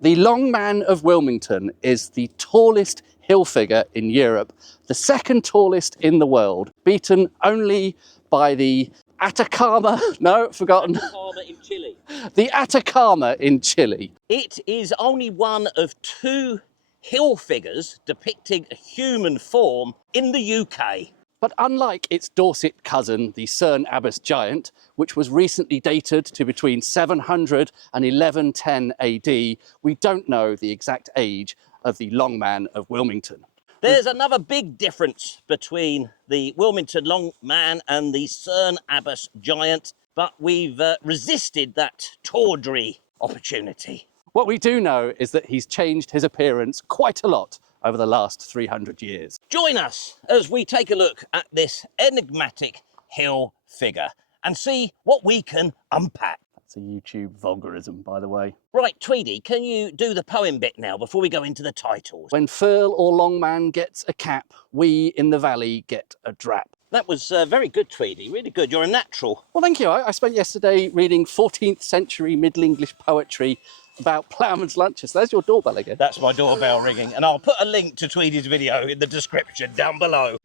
The Long Man of Wilmington is the tallest hill figure in Europe, the second tallest in the world, beaten only by the Atacama, no, forgotten. Atacama in Chile. The Atacama in Chile. It is only one of two hill figures depicting a human form in the UK. But unlike its Dorset cousin, the Cerne Abbas giant, which was recently dated to between 700 and 1110 AD, we don't know the exact age of the Long Man of Wilmington. There's another big difference between the Wilmington Long Man and the Cerne Abbas giant, but we've resisted that tawdry opportunity. What we do know is that he's changed his appearance quite a lot over the last 300 years. Join us as we take a look at this enigmatic hill figure and see what we can unpack. That's a YouTube vulgarism, by the way. Right, Tweedy, can you do the poem bit now before we go into the titles? When Firle or Longman gets a cap, we in the valley get a drap. That was very good, Tweedy, really good. You're a natural. Well, thank you. I spent yesterday reading 14th century Middle English poetry about ploughman's lunches. There's your doorbell again. That's my doorbell ringing, and I'll put a link to Tweedy's video in the description down below.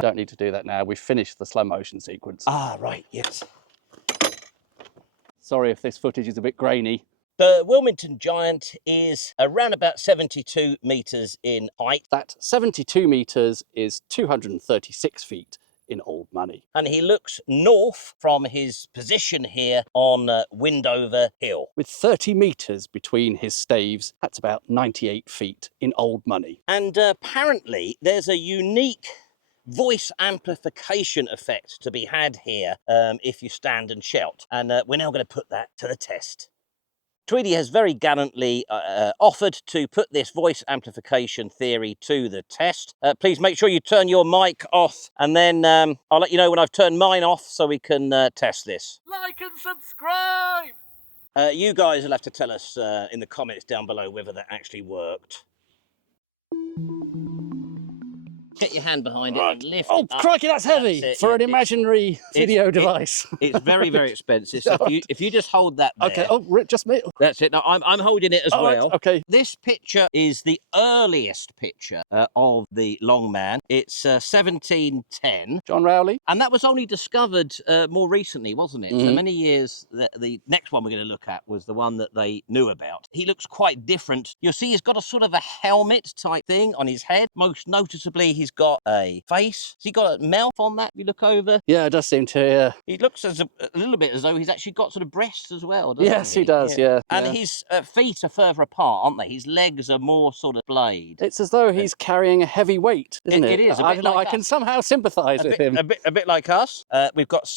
Don't need to do that now. We've finished the slow motion sequence. Ah, right, yes. Sorry if this footage is a bit grainy. The Wilmington giant is around about 72 metres in height. That 72 metres is 236 feet in old money. And he looks north from his position here on Windover Hill. With 30 metres between his staves, that's about 98 feet in old money. And apparently there's a unique voice amplification effect to be had here if you stand and shout. And we're now going to put that to the test. Tweedy has very gallantly offered to put this voice amplification theory to the test. Please make sure you turn your mic off, and then I'll let you know when I've turned mine off so we can test this. Like and subscribe! You guys will have to tell us in the comments down below whether that actually worked. Get your hand behind it and lift Oh, it up. crikey, that's heavy for an imaginary video device. It's very, very expensive. So if you just hold that there. Okay, oh, just me. That's it. No, I'm holding it as Oh, well. right, okay. This picture is the earliest picture of the Long Man. It's 1710. John Rowley. And that was only discovered more recently, wasn't it? So many years, the next one we're going to look at was the one that they knew about. He looks quite different. You'll see he's got a sort of a helmet type thing on his head. Most noticeably, he's got a face. Has he got a mouth on that? If you look over. Yeah, it does seem to, yeah. He looks as a little bit as though he's actually got sort of breasts as well, doesn't Yes, he does, yeah. And yeah. his feet are further apart, aren't they? His legs are more sort of blade. It's as though he's carrying a heavy weight, isn't it? It is. I don't know, I can somehow sympathise with him. A bit like us. We've got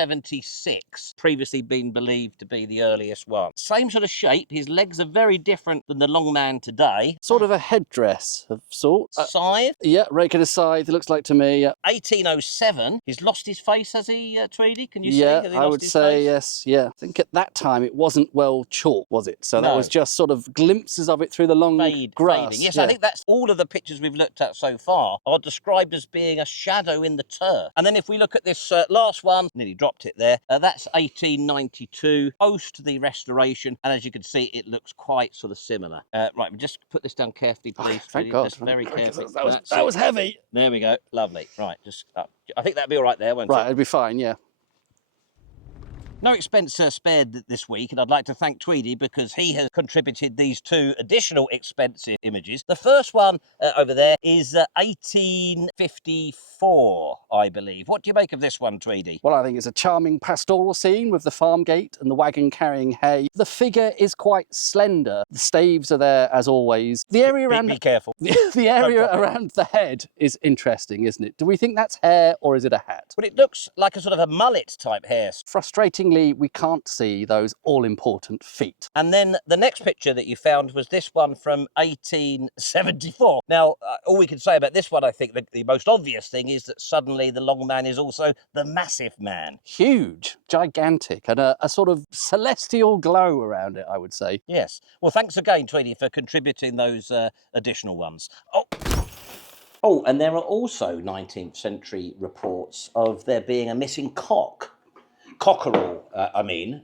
1776, previously been believed to be the earliest one. Same sort of shape. His legs are very different than the Long Man today. Sort of a headdress of sorts. Scythe. Yeah, rake and a scythe, it looks like to me. Yeah, 1807. He's lost his face, has he, Tweedy? Can you see? yeah, Has he I lost would his say face? yes, yeah. I think at that time it wasn't well chalked, was it? So that No. was just sort of glimpses of it through the long grass. Fading. Yes, yeah. I think that's all of the pictures we've looked at so far are described as being a shadow in the turf. And then if we look at this last one, nearly dropped it there, that's 1892, post the restoration. And as you can see, it looks quite sort of similar. Right, we just put this down carefully, please. Thank God. Just very carefully. That was heavy. There we go. Lovely. Right, just up. I think that'd be all right there, won't Right, it? it'd be fine, yeah. No expense spared this week, and I'd like to thank Tweedy because he has contributed these two additional expensive images. The first one over there is 1854, I believe. What do you make of this one, Tweedy? Well, I think it's a charming pastoral scene with the farm gate and the wagon carrying hay. The figure is quite slender. The staves are there as always. The area around Be careful. the area around the head is interesting, isn't it? Do we think that's hair or is it a hat? But it looks like a sort of a mullet type hair. Frustrating annoyingly, we can't see those all-important feet. And then the next picture that you found was this one from 1874. Now, all we can say about this one, I think the most obvious thing is that suddenly the long man is also the massive man. Huge, gigantic, and a sort of celestial glow around it, I would say. Yes. Well, thanks again, Tweedy, for contributing those additional ones. Oh, and there are also 19th century reports of there being a missing cock. Cockerel, I mean.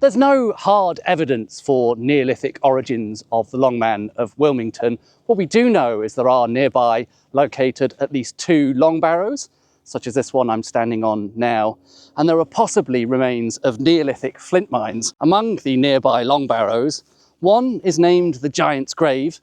There's no hard evidence for Neolithic origins of the Long Man of Wilmington. What we do know is there are nearby located at least 2 long barrows, such as this one I'm standing on now, and there are possibly remains of Neolithic flint mines. Among the nearby long barrows, one is named the Giant's Grave,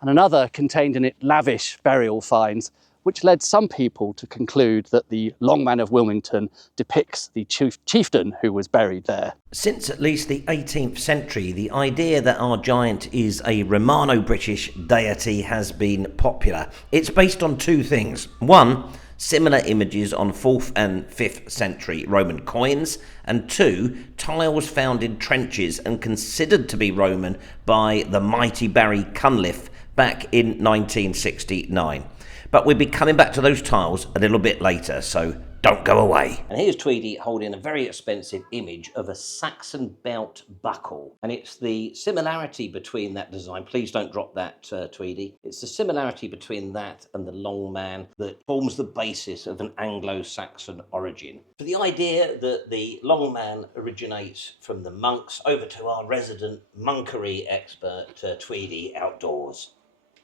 and another contained in it lavish burial finds, which led some people to conclude that the Long Man of Wilmington depicts the chieftain who was buried there. Since at least the 18th century, the idea that our giant is a Romano-British deity has been popular. It's based on 2 things. One, similar images on 4th and 5th century Roman coins, and 2, tiles found in trenches and considered to be Roman by the mighty Barry Cunliffe back in 1969. But we'll be coming back to those tiles a little bit later, so don't go away. And here's Tweedy holding a very expensive image of a Saxon belt buckle. And it's the similarity between that design, please don't drop that, Tweedy. It's the similarity between that and the Long Man that forms the basis of an Anglo-Saxon origin. So the idea that the Long Man originates from the monks, over to our resident monkery expert, Tweedy Outdoors.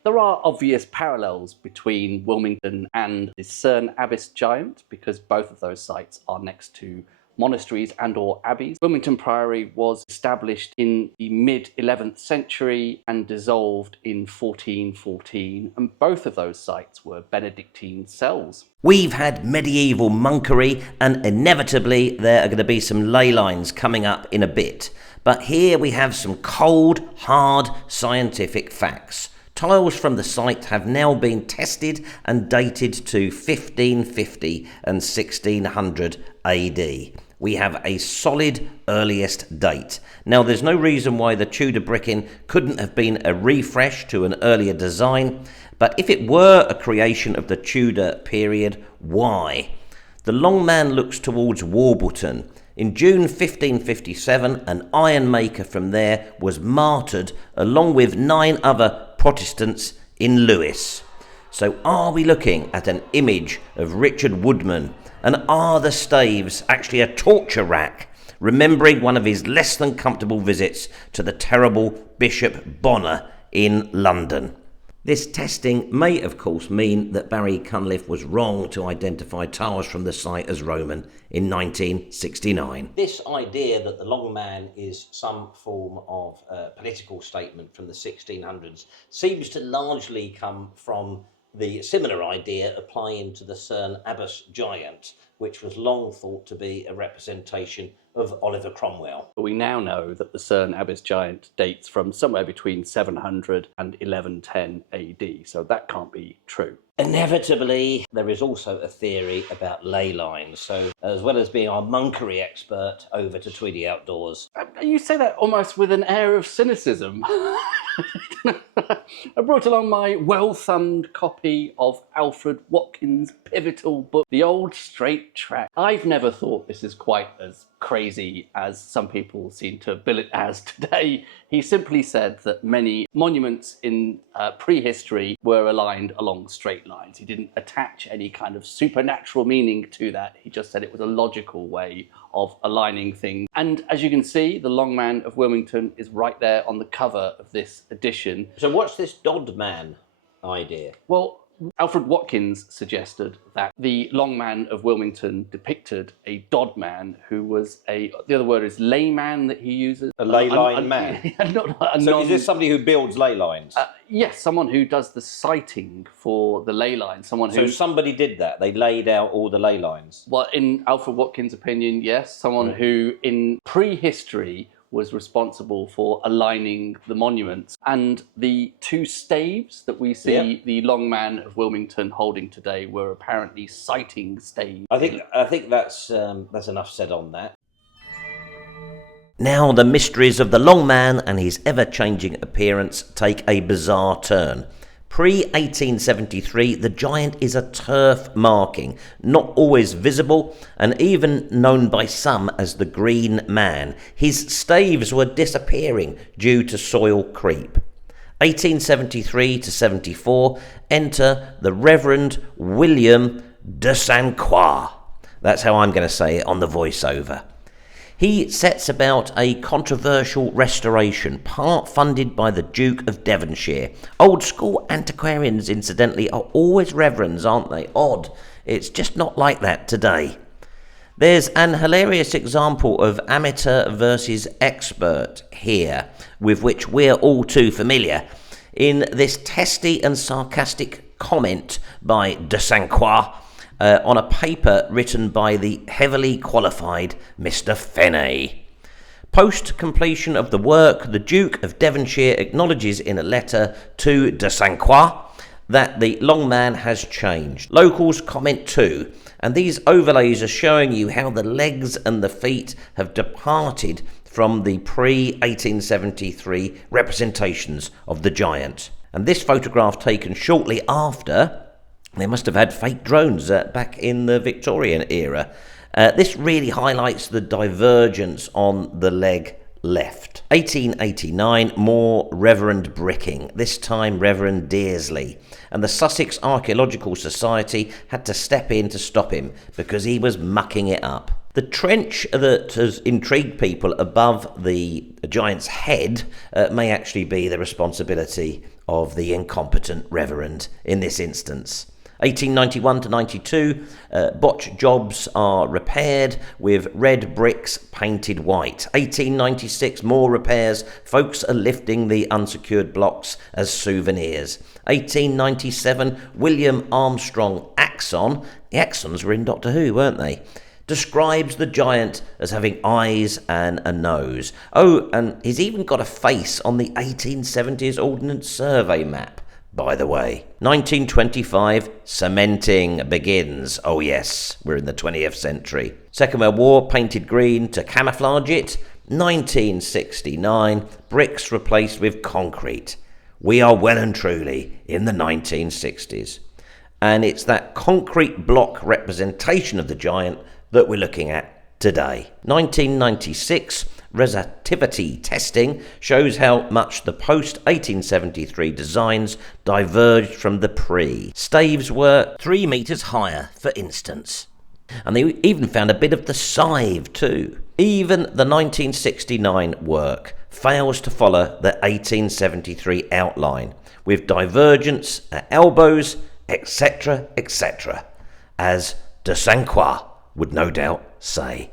There are obvious parallels between Wilmington and the Cerne Abbess Giant because both of those sites are next to monasteries and or abbeys. Wilmington Priory was established in the mid-11th century and dissolved in 1414, and both of those sites were Benedictine cells. We've had medieval monkery, and inevitably there are going to be some ley lines coming up in a bit. But here we have some cold, hard scientific facts. Tiles from the site have now been tested and dated to 1550 and 1600 AD. We have a solid earliest date. Now, there's no reason why the Tudor bricking couldn't have been a refresh to an earlier design, but if it were a creation of the Tudor period, why? The Long Man looks towards Warbleton. In June 1557, an ironmaker from there was martyred along with 9 other Protestants in Lewes. So are we looking at an image of Richard Woodman? And are the staves actually a torture rack, remembering one of his less than comfortable visits to the terrible Bishop Bonner in London? This testing may of course mean that Barry Cunliffe was wrong to identify tiles from the site as Roman in 1969. This idea that the Long Man is some form of political statement from the 1600s seems to largely come from the similar idea applying to the Cerne Abbess Giant, which was long thought to be a representation of Oliver Cromwell. But we now know that the Cerne Abbess Giant dates from somewhere between 700 and 1110 AD, so that can't be true. Inevitably, there is also a theory about ley lines, so as well as being our monkery expert, over to Tweedy Outdoors. You say that almost with an air of cynicism. I brought along my well-thumbed copy of Alfred Watkins' pivotal book, The Old Straight Track. I've never thought this is quite as crazy as some people seem to bill it as today. He simply said that many monuments in prehistory were aligned along straight lines. He didn't attach any kind of supernatural meaning to that. He just said it was a logical way of aligning things. And as you can see, the Long Man of Wilmington is right there on the cover of this edition. So what's this dodman idea? Well, Alfred Watkins suggested that the Long Man of Wilmington depicted a dodman who was the other word is layman that he uses. A ley line man? So is this somebody who builds ley lines? Yes, someone who does the sighting for the ley lines. So somebody did that? They laid out all the ley lines? Well, in Alfred Watkins' opinion, yes. Someone who in prehistory was responsible for aligning the monuments. And the two staves that we see the Long Man of Wilmington holding today were apparently sighting staves. I think that's enough said on that. Now the mysteries of the Long Man and his ever-changing appearance take a bizarre turn. Pre-1873, the giant is a turf marking, not always visible, and even known by some as the Green Man. His staves were disappearing due to soil creep. 1873 to 74, enter the Reverend William de St. Croix. That's how I'm going to say it on the voiceover. He sets about a controversial restoration, part funded by the Duke of Devonshire. Old school antiquarians, incidentally, are always reverends, aren't they? Odd. It's just not like that today. There's an hilarious example of amateur versus expert here, with which we're all too familiar, in this testy and sarcastic comment by de St. Croix on a paper written by the heavily qualified Mr. Fenney. Post-completion of the work, the Duke of Devonshire acknowledges in a letter to de St. Croix that the Long Man has changed. Locals comment too, and these overlays are showing you how the legs and the feet have departed from the pre-1873 representations of the giant. And this photograph taken shortly after, they must have had fake drones back in the Victorian era. This really highlights the divergence on the leg left. 1889, more Reverend bricking, this time Reverend Dearsley. And the Sussex Archaeological Society had to step in to stop him because he was mucking it up. The trench that has intrigued people above the giant's head may actually be the responsibility of the incompetent Reverend in this instance. 1891 to 92, botch jobs are repaired with red bricks painted white. 1896, more repairs. Folks are lifting the unsecured blocks as souvenirs. 1897, William Armstrong Axon. The Axons were in Doctor Who, weren't they? Describes the giant as having eyes and a nose. Oh, and he's even got a face on the 1870s Ordnance Survey map, by the way. 1925, cementing begins. Oh yes, we're in the 20th century. Second World War, painted green to camouflage it. 1969, bricks replaced with concrete. We are well and truly in the 1960s. And it's that concrete block representation of the giant that we're looking at today. 1996, resistivity testing shows how much the post-1873 designs diverged from the pre. Staves were 3 metres higher, for instance. And they even found a bit of the scythe too. Even the 1969 work fails to follow the 1873 outline, with divergence at elbows, etc., etc., as de St. Croix would no doubt say.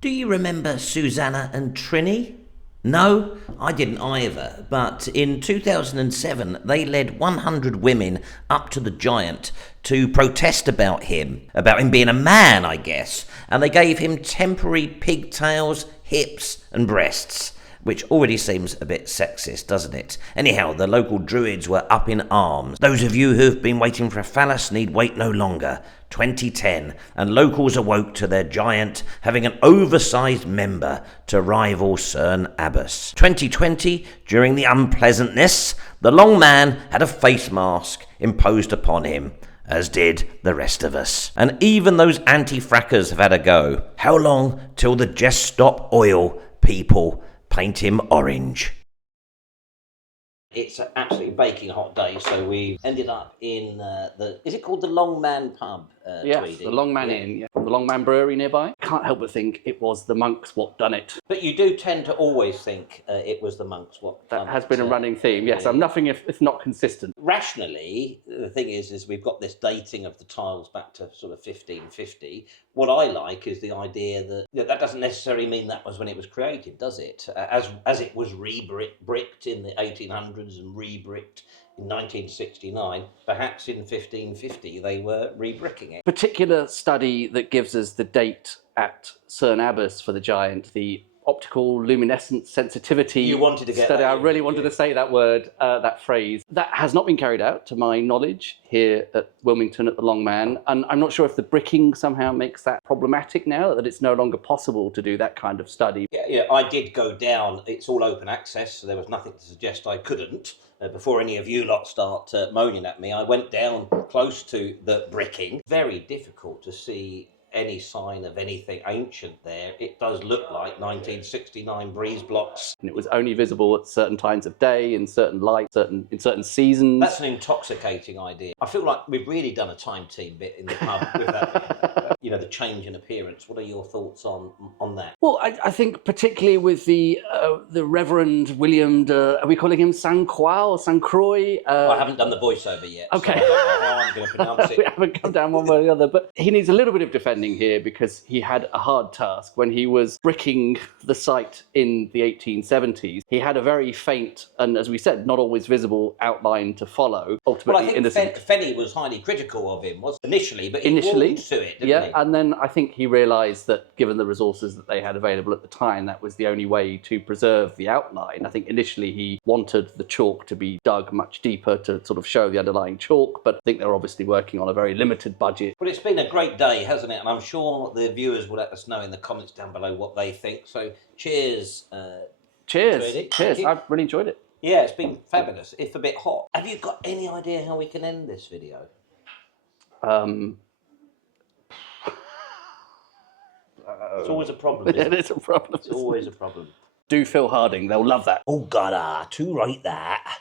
Do you remember Susanna and Trini? No, I didn't either, but in 2007 they led 100 women up to the giant to protest about him being a man, I guess, and they gave him temporary pigtails, hips and breasts, which already seems a bit sexist, doesn't it? Anyhow, the local druids were up in arms. Those of you who've been waiting for a phallus need wait no longer. 2010, and locals awoke to their giant having an oversized member to rival Cerne Abbas. 2020, during the unpleasantness, the Long Man had a face mask imposed upon him, as did the rest of us. And even those anti-frackers have had a go. How long till the Just Stop Oil people paint him orange? It's an absolutely baking hot day, so we ended up in is it called the Long Man pub? Yes, Tweedy? the Long Man Inn, yeah. The Long Man Brewery nearby. Can't help but think it was the monks what done it. But you do tend to always think it was the monks what done it. That has been a running theme, yes. I'm nothing if not consistent. Rationally, the thing is we've got this dating of the tiles back to sort of 1550. What I like is the idea that that doesn't necessarily mean that was when it was created, does it? As it was bricked in the 1800s and re-bricked in 1969, perhaps in 1550 they were re-bricking it. Particular study that gives us the date at Cerne Abbas for the giant, the optical luminescence sensitivity You wanted to get study. that I in, really didn't wanted you? to say that word, that phrase. That has not been carried out, to my knowledge, here at Wilmington at the Long Man. And I'm not sure if the bricking somehow makes that problematic now, that it's no longer possible to do that kind of study. Yeah, I did go down. It's all open access, so there was nothing to suggest I couldn't. Before any of you lot start moaning at me, I went down close to the bricking. Very difficult to see any sign of anything ancient there. It does look like 1969 breeze blocks. And it was only visible at certain times of day, in certain light, in certain seasons. That's an intoxicating idea. I feel like we've really done a time team bit in the pub with that. You know, the change in appearance. What are your thoughts on that? Well, I think particularly with the Reverend William are we calling him Saint Croix or Saint Croix? I haven't done the voiceover yet. Okay. So I don't know how I'm going to pronounce it. We haven't come down one way or the other, but he needs a little bit of defending here because he had a hard task when he was bricking the site in the 1870s. He had a very faint and, as we said, not always visible outline to follow. Ultimately, Well, I think Fenny was highly critical of him, was initially, but he warmed to it, didn't he? And then I think he realised that given the resources that they had available at the time, that was the only way to preserve the outline. I think initially he wanted the chalk to be dug much deeper to sort of show the underlying chalk, but I think they're obviously working on a very limited budget. Well, it's been a great day, hasn't it? And I'm sure the viewers will let us know in the comments down below what they think. So cheers. Cheers. Cheers. I've really enjoyed it. Yeah, it's been fabulous, if a bit hot. Have you got any idea how we can end this video? It's always a problem, isn't It is a problem. It's always a problem. Do Phil Harding, they'll love that. Oh, God, too right that.